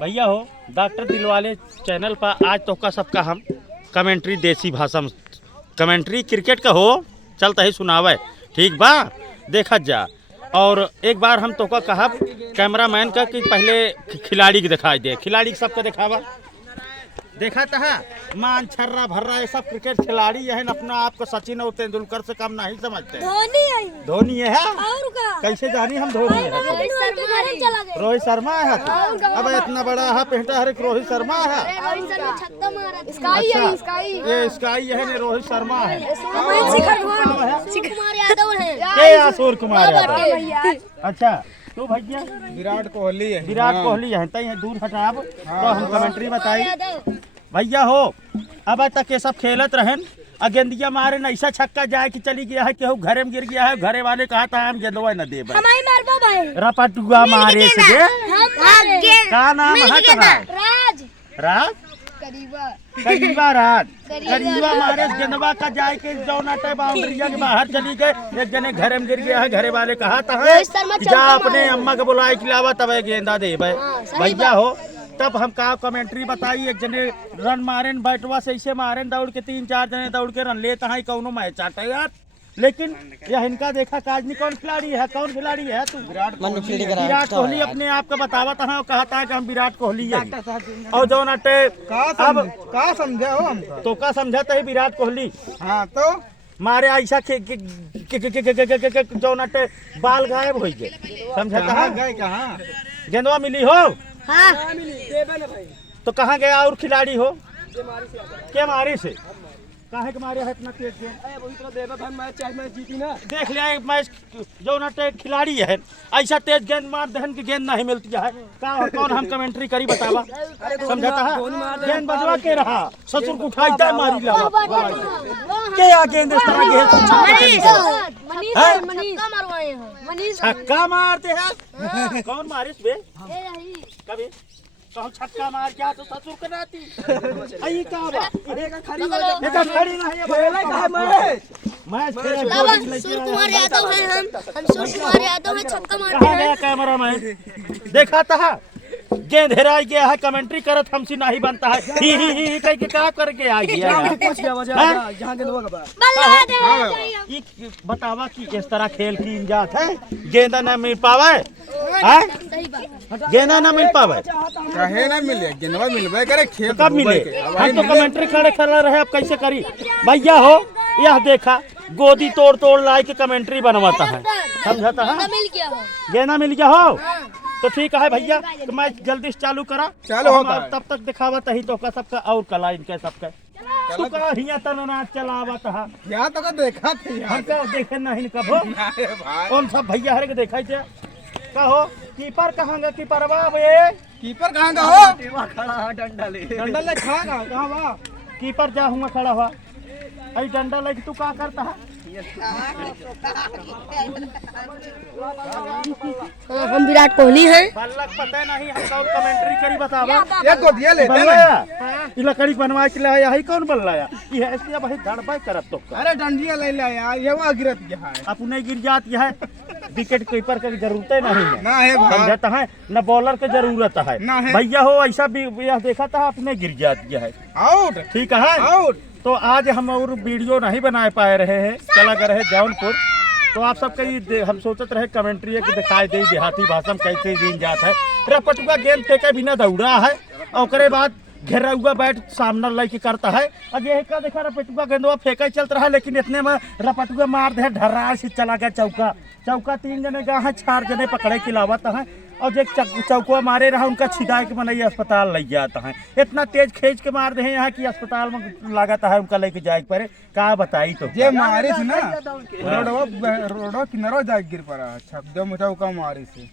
भैया हो doctor Dilwale channel पर आज तो का सबका हम कमेंट्री देसी भाषा में कमेंट्री क्रिकेट का हो चलता ही सुनावे ठीक बा देखा जा। और एक बार हम तो का कहा कैमरामैन का कि पहले खिलाड़ी के दिखाई दे, खिलाड़ी सबका दिखावा देखा था मान छर्रा भर्रा ये सब क्रिकेट खिलाड़ी है अपना आपको सचिन और तेंदुलकर से कम नहीं समझते। धोनी है और का? कैसे जानी हम धोनी है रोहित शर्मा है अब इतना बड़ा है पेंटा हर रोहित शर्मा है। अच्छा ये स्काई है रोहित शर्मा है सूर्य कुमार यादव। अच्छा तो भैया विराट कोहली है। विराट कोहली है तई दूर हटाब तो हम कमेंट्री बताई भैया हो अब तक ये सब खेलत रहन गेंदिया मारे न ऐसा छक्का जाए कि चली गया है केहू घरे में गिर गया है घरे वाले कहा था हम गेंदवा न दे रपटुआ मारे से दे का नाम है राज राज करीबा राज करीबा मारे गेंदवा का जाए के जौना बाउंड्रिया के बाहर चली गए एक जने घरे में गिर गया है घरे वाले कहा था जा अपने अम्मा के बुलाए खिलावा तब गेंदा दे भैया हो तब हम का कमेंट्री बताई एक जने रन मारे बैटवा से ऐसे मारे दौड़ के 3-4 जने दौड़ के रन लेता है कौनो मैच आता है यार। लेकिन यह इनका देखा काजनी कौन खिलाड़ी है तू विराट कोहली अपने आप का बतावा था कहता है कि हम विराट कोहली है और जो नटे अब का समझा हो हम तो का समझाता है विराट कोहली। हाँ तो मारे ऐसा जो नटे बाल गायब हो गए समझाता है कहाँ गेंदवा मिली हो हाँ तो कहाँ गया और खिलाड़ी हो के मारे से काहे के मारे है इतना तेज गेंद देख लिया एक मैच जो नटे खिलाड़ी है ऐसा तेज गेंद मार दहन की गेंद नहीं मिलती है का कौन हम कमेंट्री करी बतावा समझाता है गेंद बजवा के रहा ससुर को उठाई मारी ला के आ गेंद इस तरह के छक्का मारते हैं कौन मारिस बे कभी कौन छक्का मार क्या तो ससुर के नाती आई का बा खड़ी नहीं है मैच सूर्य कुमार यादव है हम सूर्य कुमार यादव है छक्का मारते हैं कैमरा में देखा था गेंद हेराई गया है कमेंट्री करत हमसे नहीं बनता है ही कह के क्या करके आ गया बतावा कि इस तरह खेल की इंजात है गेंदा न मिल पावे गेंदा न मिल पावे कहे ना मिले गेंदवा मिलबे करे खेल कब मिले हम तो कमेंट्री खड़े रहे अब कैसे करी भैया हो यह देखा गोदी तोड़ तोड़ लाई के कमेंट्री बनवाता है समझाता है गेंदा मिल गया हो तो ठीक है भैया तो मैं जल्दी से चालू करा चालू होता तब तक दिखावा तही तो का सबका और कला इनके सबका तू का हिया तना चलावत है यहाँ तो देखा थी हम का देखे नहीं कब हो कौन सब भैया हरे के देखा थे का हो कीपर कहाँ गा कीपरवा बे कीपर कहाँ का हो खड़ा है डंडा ले कहाँ बा कीपर जा हुआ खड़ा हुआ अरे डंडा लेके तू क्या करता है हम विराट कोहली हैं बल्लक पता नहीं हम कौन कमेंट्री करी बतावा एक गोदिया ले ये लकड़ी बनवा के लाया है कौन बन लाया ये ऐसे भाई धड़बाई करत तो अरे डंडिया ले लाया ये वहाँ गिरत गया है अपने गिर जाती है विकेट कीपर की जरूरत नहीं है ना है भाई समझाता है न बॉलर की जरूरत है ना है भैया हो ऐसा भी यह देखा था अपने गिर जाती है आउट ठीक है आउट। तो आज हम और वीडियो नहीं बना पाए रहे हैं चला गए रहे जौनपुर तो आप सबके हम सोचते रहे कमेंट्री की दिखाई दे देहाती भाषा में कैसे दिन जात है रपटुआ गेंद फेंके बिना दौड़ा है और उसके बाद घेरा हुआ बैट सामने लेके करता है अब ये का देखा रपटुआ गेंदवा फेंके चलता रहा लेकिन इतने में रपटुआ मार दे ढर्रा से चला गया चौका 3 जने गए हैं 4 जने पकड़े की लावत है और जो चौकुआ मारे रहा उनका छिदा के मनई अस्पताल ले जाता है इतना तेज खींच के मार दे यहाँ कि अस्पताल में लागता है उनका लेके जाए पड़े का बताई तो जे मारे से ना रोडो किनारो जा गिर पड़ा छक्का चौका मारे से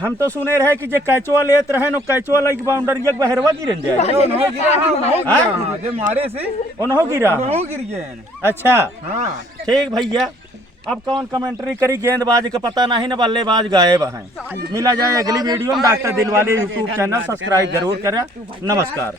हम तो सुने रहे कि जे कैचुआ लेत रहे नो कैचुआ लेके बाउंड्री एक बहरवा गिरन जाए उन्हों गिरा जे मारे से उन्हों गिरा गिर गए अच्छा हाँ ठीक भैया अब कौन कमेंट्री करी गेंदबाज का पता नहीं न बल्लेबाज गायब है मिला जाए अगली वीडियो में doctor Dilwale YouTube channel subscribe जरूर करें नमस्कार।